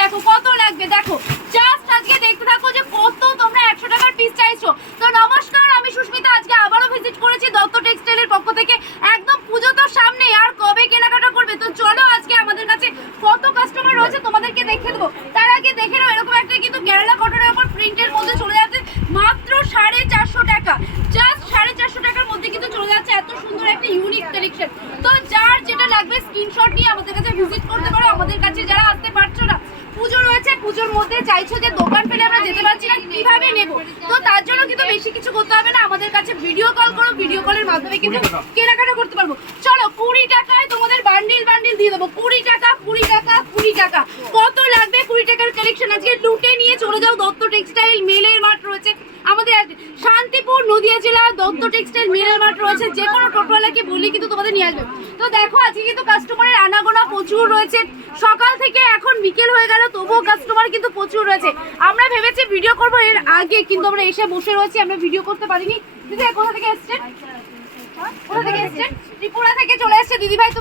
দেখো কত লাগবে, দেখো জাস্ট আজকে দেখতে থাকো যে কত তোমরা 100 টাকার পিস চাইছো। তো নমস্কার, আমি সুস্মিতা। আজকে আবারও ভিজিট করেছি দত্ত টেক্সটাইলের পক্ষ থেকে। একদম পুজো তো সামনে, আর কবে কেনাকাটা করবে? তো চলো আজকে আমাদের কাছে কত কাস্টমার রয়েছে তোমাদেরকে দেখে দেবো। তার আগে দেখে নাও, এরকম একটা কিন্তু কেরালা কটনের উপর প্রিন্টের মধ্যে চলে যাচ্ছে মাত্র 450 টাকা। জাস্ট 450 টাকার মধ্যে কিন্তু চলে যাচ্ছে এত সুন্দর একটা ইউনিক কালেকশন। তো যার যেটা লাগবে স্ক্রিনশট নিয়ে আমাদের কাছে ভিজিট করতে পারো। আমাদের কাছে যারা আসতে পারছো না, পুজো রয়েছে, পুজোর মধ্যে চাইছো যে দোকান পেলে আমরা যেতে পারছি না, কিভাবে নেব? তো তার জন্য কিন্তু বেশি কিছু করতে হবে না, আমাদের কাছে ভিডিও কল করো, ভিডিও কলের মাধ্যমে কিন্তু কেনাকাটা করতে পারবো। চলো 20 টাকায় তোমাদের বান্ডিল বান্ডিল দিয়ে দেবো। 20 টাকা 20 টাকা 20 টাকা। কত লাগবে? 20 টাকার কালেকশন আজকে লুটে নিয়ে চলে যাও। দত্ত টেক্সটাইল মেলের মাঠ রয়েছে আমাদের শান্তিপুর নদিয়া জেলা। দত্ত টেক্সটাইল মেলের মাঠ রয়েছে, যে কোনো টোটোওয়ালাকে বলি কিন্তু তোমাদের নিয়ে আসবে। তো দেখো আজকে কিন্তু কাস্টমারের আনাগোনা প্রচুর রয়েছে। সকাল থেকে এখন বিকেল হয়ে গেল, তবুও কাস্টমার কিন্তু প্রচুর রয়েছে। আমরা ভেবেছি ভিডিও করবো এর আগে, কিন্তু আমরা এসে বসে রয়েছি, আমরা ভিডিও করতে পারিনি। দিদি কোথা থেকে এসছেন? কোথা থেকে এসছেন? ত্রিপুরা থেকে চলে এসছে দিদিভাই। তো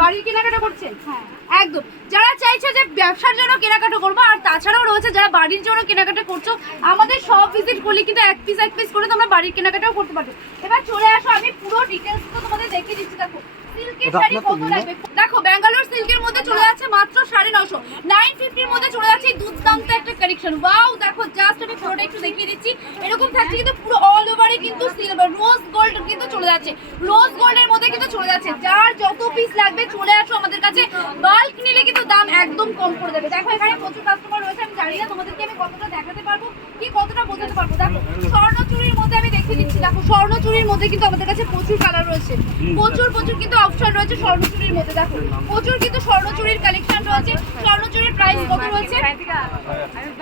বাড়ির কেনাকাটা করছেন? হ্যাঁ একদম। যারা চাইছে যে ব্যবসার জন্য কেনাকাটা করবো, আর তাছাড়াও রয়েছে যারা বাড়ির জন্য কেনাকাটা করছো, আমাদের সব ভিজিট করলে কিন্তু এক পিস করে তোমরা বাড়ির কেনাকাটাও করতে পারবে। এবার চলে আসো, আমি পুরো ডিটেলস তো তোমাদের দেখিয়ে দিচ্ছি। দেখো সিল্কের শাড়ি কত লাগবে। দেখো ব্যাঙ্গালোর সিল্কের মধ্যে চলে যাচ্ছে মাত্র 950, 950 এর মধ্যে চলে যাচ্ছে দুর্দান্ত একটা কালেকশন। ওয়াও, দেখো জাস্ট আমি পুরোটা একটু দেখিয়ে দিচ্ছি। এরকম থাকছে কিন্তু পুরো অল ওভারে কিন্তু সিলভার রোজ গোল্ড কিন্তু চলে যাচ্ছে, রোজ গোল্ডের মধ্যে কিন্তু চলে যাচ্ছে। যার যত পিস লাগবে চলে আসো আমাদের কাছে। বাল্ক নিলে কিন্তু দাম একদম কম করে দেবে। দেখো এখানে প্রচুর কাস্টমার রয়েছে, আমি জানি না তোমাদেরকে আমি কতটা দেখাতে পারবো কি কতটা বোঝাতে পারবো। দেখো স্বর্ণচুরির মধ্যে আমি দেখিয়ে দিচ্ছি। দেখো স্বর্ণচুরির মধ্যে কিন্তু আমাদের কাছে প্রচুর কালার রয়েছে, প্রচুর কিন্তু অপশন রয়েছে স্বর্ণচুরির মধ্যে। দেখো প্রচুর কিন্তু স্বর্ণচুরির কালেকশন রয়েছে। স্বর্ণচুরির প্রাইস কত রয়েছে?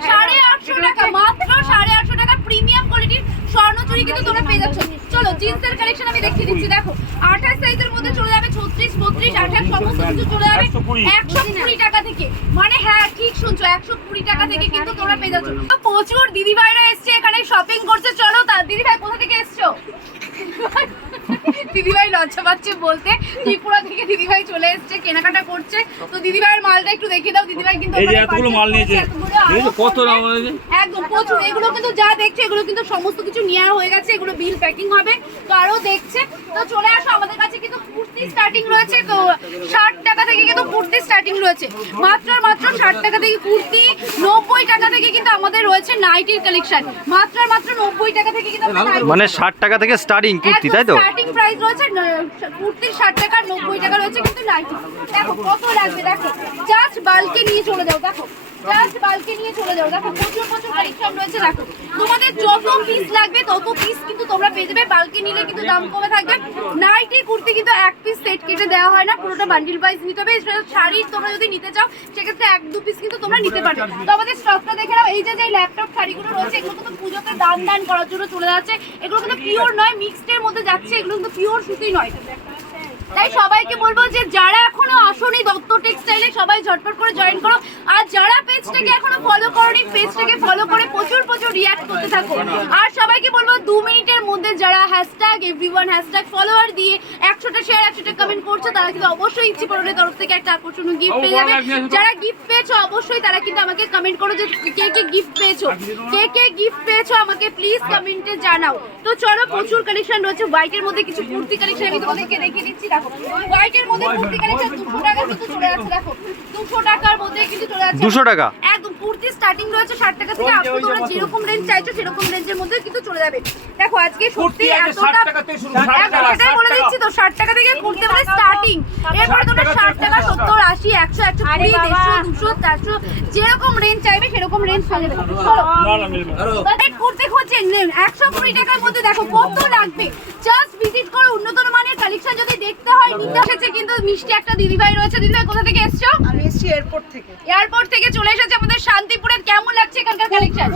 850 টাকা, মাত্র 850 টাকা। প্রিমিয়াম কোয়ালিটির স্বর্ণচুরি কিন্তু তোমরা পেয়ে যাচ্ছ। চলো জিন্সের কালেকশন আমি দেখিয়ে দিচ্ছি। দেখো 28 সাইজের মধ্যে চলে যাবে 36, 32, 28 সমস্ত কিছু চলে যাবে 120 টাকা থেকে। মানে হ্যাঁ ঠিক শুনছো, 120 টাকা থেকে কিন্তু তোমরা পেয়ে যাচ্ছ। প্রচুর দিদিভাইরা এসছে এখানে শপিং করছে। চলো তা দিদিভাই কোথা থেকে এসছো? দিদিভাই লজ্জা পাচ্ছে বলতে, ত্রিপুরা থেকে দিদিভাই চলে এসছে, কেনাকাটা করছে। তো দিদিভাইয়ের মালটা একটু দেখিয়ে দাও। দিদিভাই কিন্তু এতগুলো মাল নিয়েছে, কত দাম হয়েছে? একদম প্রচুর। এগুলো কিন্তু যা দেখছে এগুলো কিন্তু সমস্ত কিছু নেওয়া হয়ে গেছে, এগুলো বিল প্যাকিং হবে। তো আরো দেখছে, তো চলে আসো আমাদের কাছে। কিন্তু কুর্তি স্টার্টিং রয়েছে তো 60 টাকা থেকে কিন্তু কুর্তি স্টার্টিং রয়েছে, মাত্র 60 টাকা থেকে কুর্তি। 90 টাকা থেকে কিন্তু আমাদের রয়েছে নাইটির কালেকশন, মাত্র 90 টাকা থেকে কিন্তু মানে 60 টাকা থেকে স্টার্টিং কুর্তি, তাই তো? স্টার্টিং প্রাইস রয়েছে কুর্তির 60 টাকা, 90 টাকা রয়েছে কিন্তু নাইটি। দেখো কত লাগবে, দেখো জাস্ট বাল্কে নিয়ে চলে যাও। দেখো জাস্ট বাল্কে নিয়ে চলে যাও। দেখো প্রচুর কালেকশন রয়েছে। দেখো তোমাদের যত পিস লাগবে তত পিস কিন্তু তোমরা পেয়ে যাবে। বাল্কে নিলে কিন্তু দাম কমে থাকবে। নাইটি কুর্তি কিন্তু এক পিস সেট কেটে দেওয়া হয় না, পুরোটা বান্ডিল ওয়াইজ নিতে হবে। শাড়ি তোমরা যদি নিতে চাও সেক্ষেত্রে 1-2 পিস কিন্তু তোমরা নিতে পারবে। তো আমাদের স্টকটা দেখে নাও। এই যে ল্যাপটপ শাড়িগুলো রয়েছে, এগুলো কিন্তু পুজোতে দান করার জন্য চলে যাচ্ছে। এগুলো কিন্তু পিওর নয়, মিক্সড এর মধ্যে যাচ্ছে, এগুলো কিন্তু পিওর সুতি নয়। তাই সবাইকে বলবো যে যারা এখনো আসোনি দত্ত টেক্সটাইলে, সবাই ঝটপট করে জয়েন করো। আর যারা পেজটাকে এখনো ফলো করোনি, পেজটাকে ফলো করে প্রচুর রিঅ্যাক্ট করতে থাকো। আর সবাইকে বলবো 2 মিনিটের মধ্যে যারা #everyone #follower দিয়ে 100টা শেয়ার 100টা কমেন্ট করছো, তারা কিন্তু অবশ্যই ইচ্ছে পড়লে তরফ থেকে একটা আকর্ষণীয় গিফট পেয়ে যাবে। যারা গিফট পেয়েছো অবশ্যই তারা কিন্তু আমাকে কমেন্ট করো যে কে গিফট পেয়েছো, আমাকে প্লিজ কমেন্টে জানাও। তো চলো প্রচুর কালেকশন রয়েছে। হোয়াইটের মধ্যে কিছু কুর্তি কালেকশন আমি তোমাদেরকে দেখিয়ে দিচ্ছি। দেখো হোয়াইটের মধ্যে কুর্তি কালেকশন 200 টাকা কিন্তু চলে যাচ্ছে। দেখো 200 টাকার মধ্যে কিন্তু চলে যাচ্ছে 200 টাকা একদম। কুর্তি স্টার্টিং রয়েছে 60 টাকা থেকে। আপনি তোমরা যেরকম রেঞ্জ চাইছো সেরকম রেঞ্জের মধ্যে কিন্তু চলে যাবে। দেখো আজকে সত্যি এতটা সেটাই বলে দিচ্ছি তো, 60 টাকা থেকে কুর্তি মানে স্টার্টিং। এরপরে তোমরা 60 টাকা, 70, 80, 100, 120, 150, 200, 400 যেরকম রেঞ্জ চাইবে সেরকম রেঞ্জ পাওয়া যাবে। কুর্তি খুঁজছেন 120 টাকার মধ্যে, দেখো কত লাগবে। জাস্ট ভিজিট করো। উন্নত মানের কালেকশন যদি দেখতে হয়, নিতে এসেছে কিন্তু মিষ্টি একটা দিদিভাই রয়েছে। দিদিভাই কোথা থেকে এসছো? আমি এসেছি এয়ারপোর্ট থেকে চলে এসেছে আমাদের শান্তিপুরে। কেমন লাগছে এখানকার কালেকশন?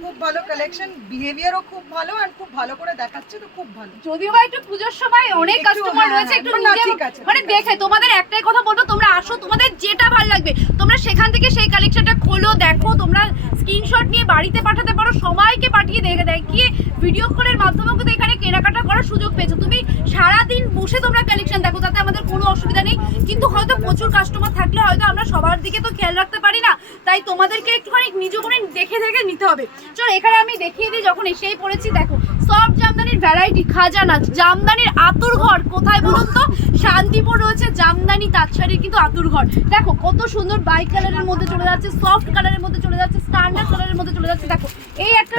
খুব ভালো কালেকশন, বিহেভিয়ারও খুব ভালো, আর খুব ভালো করে দেখাচ্ছে, তো খুব ভালো। যদিও বা একটু পুজোর সময় অনেক কাস্টমার রয়েছে, একটু মানে দেখে তোমাদের একটাই কথা বলবো, তোমরা আসো, তোমাদের যেটা ভালো লাগবে তোমরা সেখান থেকে সেই কালেকশনটা খোলো, দেখো। তোমরা স্ক্রিনশট নিয়ে বাড়িতে পাঠাতে পারো, সবাইকে পাঠিয়ে দেখিয়ে ভিডিও কলের মাধ্যমে কিন্তু এখানে কেনাকাটা করার সুযোগ পেয়েছো। তুমি সারাদিন বসে তোমরা কালেকশন দেখো, তাতে আমাদের কোনো অসুবিধা নেই। কিন্তু হয়তো প্রচুর কাস্টমার থাকলে হয়তো আমরা সবার দিকে তো খেয়াল রাখতে পারি না। তাই তোমাদেরকে একটুখানি নিজ করে দেখে দেখে নিতে হবে। চলো এখানে আমি দেখিয়ে দিই, যখন এসেই পড়েছি দেখো সফট জামদানির ভ্যারাইটি, খাজানা জামদানির আতুর ঘর কোথায় বলুন তো? শান্তিপুর রয়েছে জামদানি তাঁতশাড়ির কিন্তু আতুর ঘর। দেখো কত সুন্দর বাই কালারের মধ্যে চলে যাচ্ছে, সফট কালারের মধ্যে চলে যাচ্ছে, স্ট্যান্ডার্ড কালারের মধ্যে চলে যাচ্ছে। দেখো এই একটা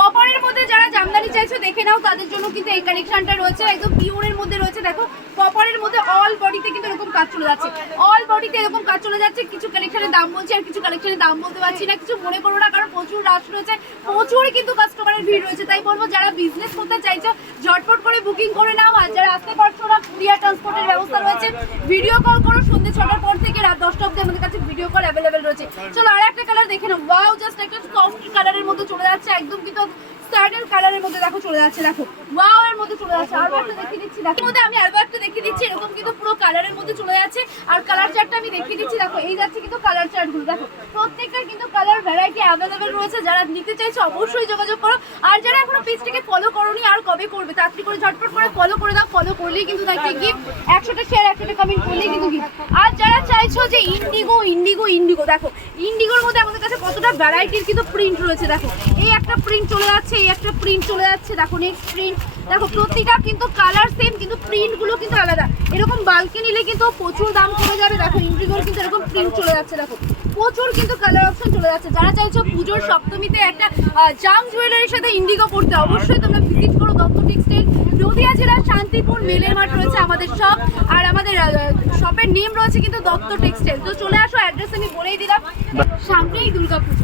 কপারের মধ্যে যারা জামদানি চাইছো দেখে নাও, তাদের জন্য কিন্তু এই কালেকশনটা রয়েছে, একদম পিওরের মধ্যে রয়েছে। দেখো কপারের মধ্যে অল বডিতে কিন্তু এরকম কাজ চলে যাচ্ছে, অল বডিতে এরকম কাজ চলে যাচ্ছে। কিছু কালেকশনের দাম বলছি আর কিছু কালেকশনের দাম বলতে পারছি না, কিছু মনে করো না, কারণ প্রচুর রাশ রয়েছে, প্রচুর কিন্তু কাস্টমারের ভিড় রয়েছে। তাই বলবো যারা বিজনেস করতে চাইছো ঝটপট করে বুকিং করে নাও, আর যারা আসতে পারছো না কুরিয়ার ট্রান্সপোর্টের ব্যবস্থা রয়েছে, ভিডিও কল করো। সন্ধ্যে 6টার পর থেকে রাত 10টা অবধি আমাদের কাছে ভিডিও কল অ্যাভেলেবেল রয়েছে। চলো আর একটা কালার দেখে নাও, ওয়াও জাস্ট একটা সফট কালারের মধ্যে চলে যাচ্ছে, একদম কিন্তু স্ট্যান্ডার্ড কালারের মধ্যে দেখো চলে যাচ্ছে। দেখো ওয়াও এর মধ্যে চলে যাচ্ছে। আরো একটা দেখিয়ে দিচ্ছি, দেখো মধ্যে আমি আরো একটা দেখিয়ে দিচ্ছি, এরকম কিন্তু পুরো কালারের মধ্যে চলে যাচ্ছে। আর কালার চার্টটা আমি দেখিয়ে দিচ্ছি, দেখো এই যাচ্ছে কিন্তু কালার চার্টগুলো। দেখো প্রত্যেকটার কিন্তু কালার ভ্যারাইটি অ্যাভেলেবেল রয়েছে, যারা নিতে চাইছো অবশ্যই যোগাযোগ করো। আর যারা এখনো পেজটাকে ফলো করোনি আর কবে করবে, তাড়াতাড়ি করে ঝটপট করে ফলো করে দাও। ফলো করলেই কিন্তু দেখবে গিফট, 100টা শেয়ার 100টা কমেন্ট করলেই কিন্তু গিফট। আর যারা চাইছো যে ইন্ডিগো ইন্ডিগো ইন্ডিগো, দেখো ইন্ডিগোর মধ্যে আমাদের কাছে কতটা ভ্যারাইটির কিন্তু প্রিন্ট রয়েছে। দেখো এই একটা প্রিন্ট চলে যাচ্ছে, এই একটা প্রিন্ট চলে যাচ্ছে, দেখো নেক্সট প্রিন্ট। দেখো প্রতিটা কিন্তু কালার সেম, কিন্তু প্রিন্টগুলো কিন্তু আলাদা। এরকম বালকে নিলে কিন্তু প্রচুর দাম কমে যাবে। দেখো ইন্ডিগোর কিন্তু এরকম প্রিন্ট চলে যাচ্ছে, দেখো প্রচুর কিন্তু কালার অপশন চলে যাচ্ছে। যারা চাইছো পুজোর সপ্তমীতে একটা জাম জুয়েলারির সাথে ইন্ডিগো পড়তে, অবশ্যই তোমরা ভিজিট করো দত্ত টেক্সটাইল, নদিয়া জেলার শান্তিপুর মেলের মাঠ রয়েছে আমাদের শপ। আর আমাদের শপের নেম রয়েছে কিন্তু দত্ত টেক্সটাইল। তো চলে আসো, অ্যাড্রেস আমি বলেই দিলাম। সামনেই দুর্গাপুজো,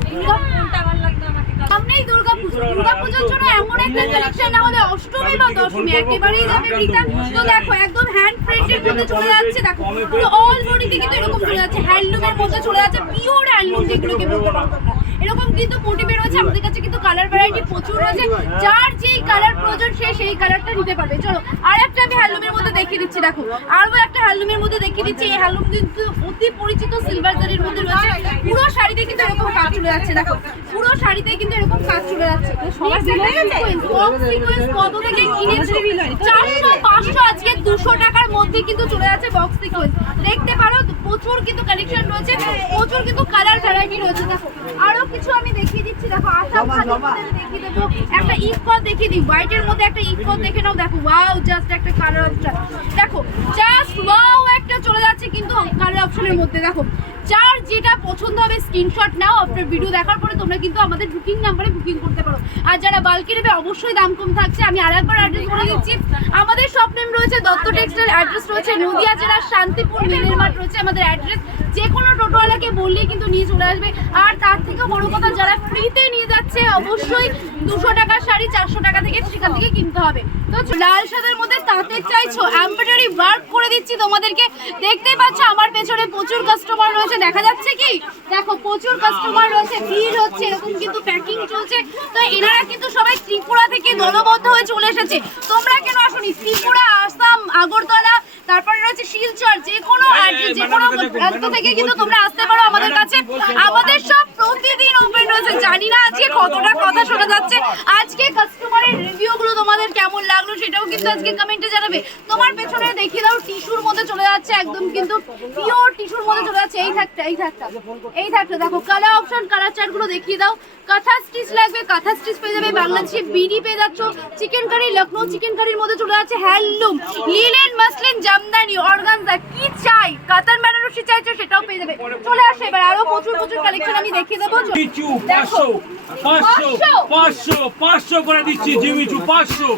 সামনেই দুর্গাপুজো, দুর্গাপুজোর জন্য এমন একটা কালেকশন না হলে অষ্টমী বা দশমী একেবারেই যাবে বৃথা। তো দেখো একদম হ্যান্ড প্রিন্টের মধ্যে চলে যাচ্ছে, দেখো তো অল বডিতে কিন্তু এরকম চলে যাচ্ছে, হ্যান্ডলুমের মধ্যে চলে যাচ্ছে, পিওর হ্যান্ডলুম যেগুলোকে বলতে পারবো না। এরকম কিন্তু মোটিভে রয়েছে আমাদের কাছে, কিন্তু কালার ভ্যারাইটি প্রচুর রয়েছে, যার যেই কালার প্রয়োজন সে সেই কালারটা নিতে পারবে। চলো আর একটা আমি হ্যান্ডলুমের মধ্যে দেখিয়ে দিচ্ছি, দেখো আরো একটা হ্যান্ডলুমের মধ্যে দেখিয়ে দিচ্ছি। এই হ্যান্ডলুম কিন্তু অতি পরিচিত সিলভার জারির মধ্যে রয়েছে, পুরো শাড়িতে কিন্তু এরকম কাজ চলে যাচ্ছে। দেখো পুরো শাড়িতে কিন্তু এরকম কাজ চলে যাচ্ছে। কত থেকে কিনেছো? 400 500 আজকে 200 টাকার মধ্যে কিন্তু চলে যাচ্ছে বক্স সিকোয়েন্স। দেখতে পারো প্রচুর কিন্তু কালেকশন রয়েছে, প্রচুর কিন্তু কালার ভ্যারাইটি রয়েছে। দেখো আরো কিছু আমি দেখিয়ে দিচ্ছি, দেখো আসাম খাদির মধ্যে দেখিয়ে দেবো, একটা ইকো দেখিয়ে দিই, হোয়াইটের মধ্যে একটা ইকো দেখে নাও। দেখো ওয়াও জাস্ট একটা কালার অপশন, দেখো জাস্ট ওয়াও একটা চলে যাচ্ছে কিন্তু কালার অপশনের মধ্যে। দেখো যার যেটা পছন্দ হবে স্ক্রিনশট নাও, আপনার ভিডিও দেখার পরে তোমরা কিন্তু আমাদের বুকিং নাম্বারে বুকিং করতে পারো। আর যারা বাল্কি নেবে অবশ্যই দাম কম থাকছে। আমি আরেকবার অ্যাড্রেস বলে দিচ্ছি, আমাদের শপ নেম রয়েছে দত্ত টেক্সটাইল, অ্যাড্রেস রয়েছে নদিয়া জেলার শান্তিপুর মেলের মাঠ রয়েছে আমাদের অ্যাড্রেস। যে কোনো টোটোওয়ালাকে বললেই কিন্তু নিয়ে চলে আসবে। আর তার থেকে বড় কথা, যারা ফ্রিতে নিয়ে যাচ্ছে অবশ্যই 200 টাকার শাড়ি 400 টাকা থেকে সেখান থেকে কিনতে হবে। তো লাল সাদার মধ্যে তাঁতের চাইছো, এমব্রয়ডারি ওয়ার্ক করে দিচ্ছি তোমাদেরকে। দেখতেই পাচ্ছ আমার পেছনে প্রচুর কাস্টমার রয়েছে, দেখা যাচ্ছে কি? দেখো প্রচুর কাস্টমার রয়েছে, ভিড় হচ্ছে, এরকম কিন্তু প্যাকিং চলছে। তো এনারা কিন্তু সবাই ত্রিপুরা থেকে দলবদ্ধ হয়ে চলে এসেছে। তোমরা কেন আসোনি? ত্রিপুরা, আসাম, আগরতলা, তারপরে রয়েছে শিলচর, যে কোনো প্রান্ত থেকে কিন্তু তোমরা আসতে পারো আমাদের কাছে। আমাদের সব প্রতিদিন ওপেন রয়েছে। জানি না আজকে কতটা কথা শোনা যাচ্ছে, আজকে কাস্টমারের রিভিউগুলো তোমাদের কেমন লাগলো সেটাও কিন্তু আজকে কমেন্টে জানাবে। তোমার পেছনে দেখিয়ে দাও, টিস্যুর মধ্যে চলে যাচ্ছে, একদম কিন্তু পিওর টিস্যুর মধ্যে চলে যাচ্ছে। এই থাকটা দেখো কালার অপশন, কালার চার্টগুলো দেখিয়ে দাও। কাঁথা স্টিচ লাগবে, কাঁথা স্টিচ পেয়ে যাবে, বাংলাদেশি বিডি পেয়ে যাচ্ছ, চিকেন কারি, লখনৌ চিকেন কারির মধ্যে চলে যাচ্ছে, handloom, linen, muslin, Jamdani, organza, কি চাই কাতান বেনারসি চাইছো সেটাও পেয়ে যাবে। চলে আসো এবার, আরো প্রচুর কালেকশন আমি দেখিয়ে দেবো। 500 করে দিচ্ছি জিমিচু, 500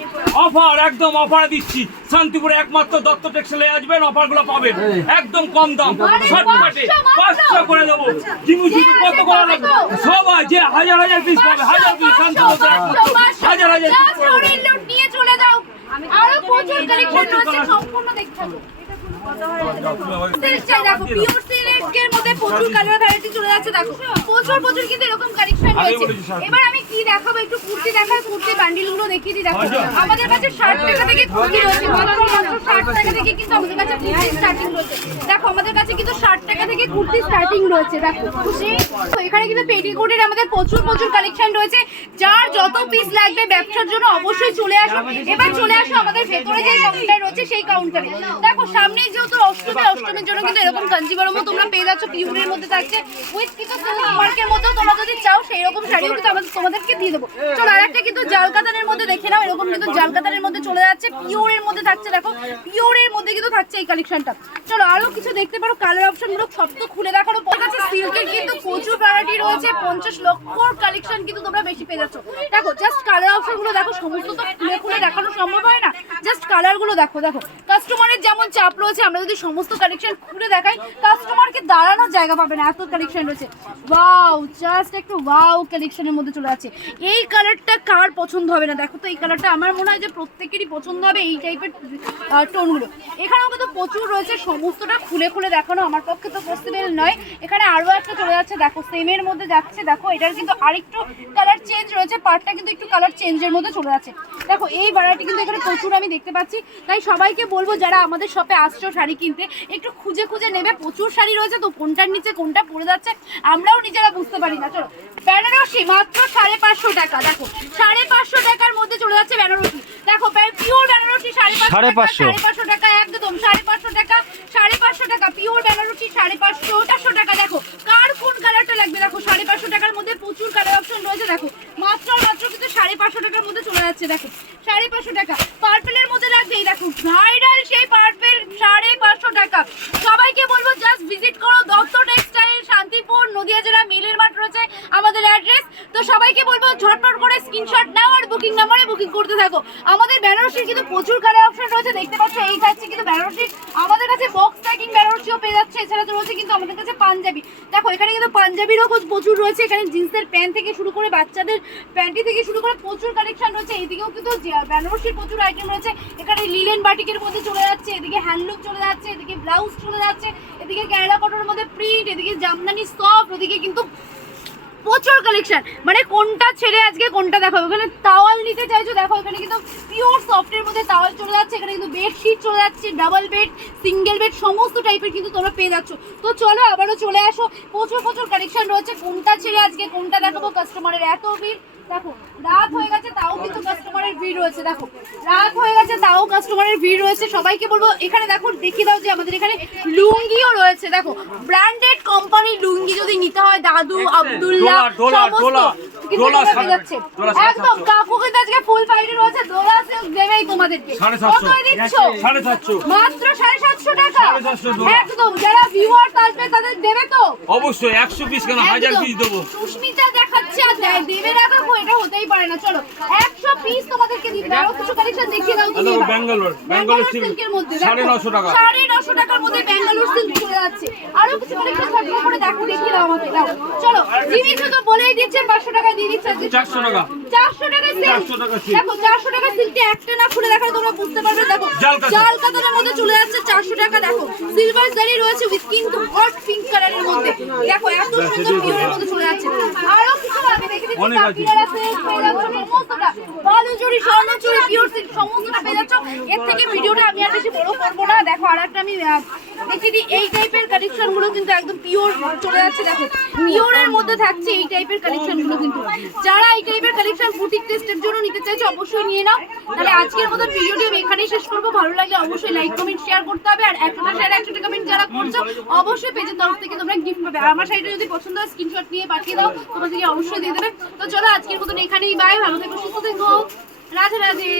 অফার, একদম অফার দিচ্ছি। শান্তিপুরে একমাত্র দত্ত টেক্সটাইলে আসবেন, অফারগুলো পাবেন একদম কম দাম, শর্টকাটে 500 করে দেবো। জিমিচু কত করে লাগবে? সবাই যে হাজার পিস পাবে, হাজার পিস, শান্তিপুরে হাজার পিস নিয়ে চলে যাও। আরো প্রচুর কালেকশন রয়েছে, সম্পূর্ণ দেখতে থাকো। দেখো পিওর সিল্কের মধ্যে প্রচুর কালার ভ্যারাইটি চলে যাচ্ছে। দেখো প্রচুর কিন্তু এরকম কালেকশন রয়েছে। এবার আমি কি দেখাবো, একটু কুর্তি দেখায়, কুর্তি বান্ডিল গুলো দেখিয়ে দিই। দেখো আমাদের কাছে 60 টাকা থেকে কুর্তি রয়েছে, মাত্র 60 টাকা থেকে কিন্তু আমাদের কাছে কুর্তি স্টার্টিং রয়েছে। দেখো আমাদের কাছে কিন্তু 60 টাকা থেকে কুর্তি স্টার্টিং রয়েছে। দেখো তো এখানে কিন্তু পেটিকোটের আমাদের প্রচুর কালেকশন রয়েছে। যার যত পিস লাগবে ব্যবসার জন্য অবশ্যই চলে আসো। এবার চলে আসো আমাদের ভেতরে যে কাউন্টার রয়েছে সেই কাউন্টারে। দেখো সামনেই যেহেতু অষ্টমীর জন্য কিন্তু এরকম কাঞ্জিভারমও তোমরা পেয়ে যাচ্ছ, পিওরের মধ্যে থাকছে উইথ কিন্তু মার্কের মধ্যেও তোমরা যদি চাও সেই রকম শাড়িও কিন্তু তোমাদেরকে দিয়ে দেবো। চলো আরেকটা কিন্তু জাল কাতানের মধ্যে দেখে নাও, এরকম কিন্তু জাল কাতানের মধ্যে চলে যাচ্ছে, পিওরের মধ্যে থাকছে। দেখো পিওরের মধ্যে কিন্তু থাকছে এই কালেকশনটা। চলো আরো কিছু দেখতে পারো, কালার অপশন গুলো সব তো খুলে দেখানো। কাছে সিল্কের কিন্তু প্রচুর ভ্যারাইটি রয়েছে, 50 লক্ষ কালেকশন কিন্তু তোমরা বেশি পেয়ে যাচ্ছ। দেখো জাস্ট কালার অপশন গুলো দেখো, সমস্ত তো খুলে দেখানো সম্ভব হয় না, জাস্ট কালার গুলো দেখো। দেখো কাস্টমারের যেমন চাপ রয়েছে, আমরা যদি সমস্ত কালেকশন খুলে দেখাই কাস্টমারকে দাঁড়ানোর জায়গা পাবে না, এত কালেকশন রয়েছে। ওয়াও, জাস্ট একটু ওয়াও কালেকশনের মধ্যে চলে যাচ্ছে। এই কালারটা কার পছন্দ হবে না? দেখো তো এই কালারটা আমার মনে হয় যে প্রত্যেকেরই পছন্দ হবে, এই টাইপের টোনগুলো। এখানেও কিন্তু প্রচুর রয়েছে, সমস্তটা খুলে দেখানো আমার পক্ষে তো পসিবল নয়। এখানে আরো একটা চলে যাচ্ছে, দেখো সেমের মধ্যে যাচ্ছে। দেখো এটার কিন্তু আরেকটু কালার চেঞ্জ রয়েছে, পার্টটা কিন্তু একটু কালার চেঞ্জের মধ্যে চলে যাচ্ছে। দেখো এই ভ্যারাইটি কিন্তু এখানে প্রচুর আমি দেখতে পাচ্ছি। তাই সবাইকে বলবো যারা আমাদের শপে আসছো শাড়ি কিনতে, একটু খুঁজে নেবে। প্রচুর শাড়ি রয়েছে, তো কোনটার নিচে কোনটা পড়ে যাচ্ছে আমরাও নিজেরা বুঝতে পারি না। চলো বেনারসি মাত্র 550 টাকা। দেখো 550 টাকার মধ্যে চলে যাচ্ছে বেনারসি। দেখো পিওর বেনারসি 550 টাকা, একদম 550 টাকা, 550 টাকা পিওর বেনারসি 550 টাকা। দেখো কার কোন কালারটা লাগবে, দেখো 550 টাকার মধ্যে প্রচুর কালার অপশন রয়েছে। দেখো মাত্র কিন্তু 550 টাকার মধ্যে চলে যাচ্ছে। দেখো 550 টাকা পার্পেলের মধ্যে লাগবে, দেখো ভাইরাল সেই পার্পেল 550 টাকা। সবাইকে বলবো জাস্ট ভিজিট করো দত্ত টেক্সটাইল, শান্তিপুর, নদিয়া জেলা, মিলের মাঠ রয়েছে আমাদের অ্যাড্রেস। তো সবাইকে বলবো ঝটপট করে স্ক্রিনশট নাও আর বুকিং নাম্বারে বুকিং করতে থাকো। আমাদের বেনারসির কিন্তু প্রচুর কালার অপশন রয়েছে, দেখতে পাচ্ছ এই থাকছে কিন্তু বেনারসি। আমাদের কাছে বক্স প্যাকিং বেনারসিও পেয়ে যাচ্ছে, এছাড়া তো রয়েছে কিন্তু আমাদের কাছে পাঞ্জাবি। দেখো এখানে কিন্তু পাঞ্জাবিরও প্রচুর রয়েছে, এখানে জিন্সের প্যান্ট থেকে শুরু করে বাচ্চাদের প্যান্টি থেকে শুরু করে প্রচুর কালেকশন রয়েছে। এদিকেও কিন্তু বেনারসির প্রচুর আইটেম রয়েছে। এখানে লিলেন বাটিকের মধ্যে চলে যাচ্ছে, এদিকে হ্যান্ডলুম চলে যাচ্ছে, এদিকে ব্লাউজ চলে যাচ্ছে, এদিকে কেরালা কটনের মধ্যে প্রিন্ট, এদিকে জামদানি সফট, ওদিকে কিন্তু প্রচুর কালেকশন। মানে কোনটা ছেড়ে আজকে কোনটা দেখো। এখানে তাওয়াল নিতে চাইছো, দেখো এখানে কিন্তু পিওর সফটের মধ্যে তাওয়াল চলে যাচ্ছে। এখানে কিন্তু বেডশিট চলে যাচ্ছে, ডাবল বেড, সিঙ্গেল বেড, সমস্ত টাইপের কিন্তু তোমরা পেয়ে যাচ্ছ। তো চলো আবারও চলে আসো, প্রচুর কালেকশন রয়েছে। কোনটা ছেড়ে আজকে কোনটা দেখাবো, কাস্টমারের এত ভিড়। দেখো রাত হয়ে গেছে তাও কিন্তু কাস্টমারের ভিড় রয়েছে। দেখো রাত হয়ে গেছে তাও কাস্টমারের ভিড় রয়েছে। সবাইকে বলবো এখানে দেখো দেখিয়ে দাও যে আমাদের এখানে লুঙ্গিও রয়েছে। দেখো ব্র্যান্ডেড কোম্পানির লুঙ্গি যদি নিতে হয়, দাদু, আব্দুল্লাহ, একদম কাকু কিন্তু আজকে ফুল ফাইডে রয়েছে। দোলা সিল্ক দেবেই তোমাদেরকে। কত দিচ্ছ? 750 মাত্র 750 টাকা। একদম যারা ভিউয়ার্স আসবে তাদের দেবে তো অবশ্যই 100 পিস কেন 1000 পিস দেবো। সুস্মিতা দেখাচ্ছে আর দেবে না কাকু, এটা হতেই পারে না। চলো 100 পিস তোমাদেরকে দিতে আরো কিছু কালেকশন দেখিয়ে দাও তুমি। ব্যাঙ্গালোর সিল্কের মধ্যে 950 টাকা, 950 টাকার মধ্যে ব্যাঙ্গালোর সিল্ক চলে যাচ্ছে। আরো কিছু কালেকশন থাকলে পরে দেখো, দেখিয়ে দাও আমাকে। দাও চলো জিনিস তো বলেই দিচ্ছেন 500 টাকা দিয়ে দিচ্ছে 400 টাকা, 400 টাকা সিল্ক। দেখো 400 টাকা সিল্কে একটা না খুলে দেখালে তোমরা বুঝতে পারবে। দেখো জাল কাতানের মধ্যে চলে যাচ্ছে 400 টাকা। দেখো সিলভার জারি রয়েছে উইথ কিন্তু হট পিঙ্ক কালারের মধ্যে। দেখো এত সুন্দর পিওরের মধ্যে চলে যাচ্ছে। আরো কিছু আমি দেখে দিচ্ছি, কাকিনার আছে সমস্তটা বালুচুরি, স্বর্ণচুরি, পিওর সিল্ক সমস্তটা পেয়ে যাচ্ছ। এর থেকে ভিডিওটা আমি আর বেশি বড় করবো না। দেখো আর একটা আমি দেখিয়ে দিই, এই টাইপের কালেকশন গুলো কিন্তু একদম পিওর চলে যাচ্ছে। দেখো পিওরের মধ্যে থাকছে এই টাইপের কালেকশন গুলো। কিন্তু যারা এই টাইপের কালেকশন বুটিক টেস্টের জন্য নিতে চাইছো অবশ্যই নিয়ে নাও। তাহলে আজকের মতো ভিডিওটি আমি এখানেই শেষ করবো। ভালো লাগলে অবশ্যই লাইক কমেন্ট শেয়ার করতে হবে। আর 100টা শেয়ার 100টা কমেন্ট যারা করছো অবশ্যই পেজের তরফ থেকে তোমরা গিফট পাবে। আর আমার শাড়িটা যদি পছন্দ হয় স্ক্রিনশট নিয়ে পাঠিয়ে দাও, তোমাদেরকে অবশ্যই দিয়ে দেবে। তো চলো আজকের মতন এখানেই বাই, ভালো থেকো, সুস্থ থেকো, রাধে রাধে।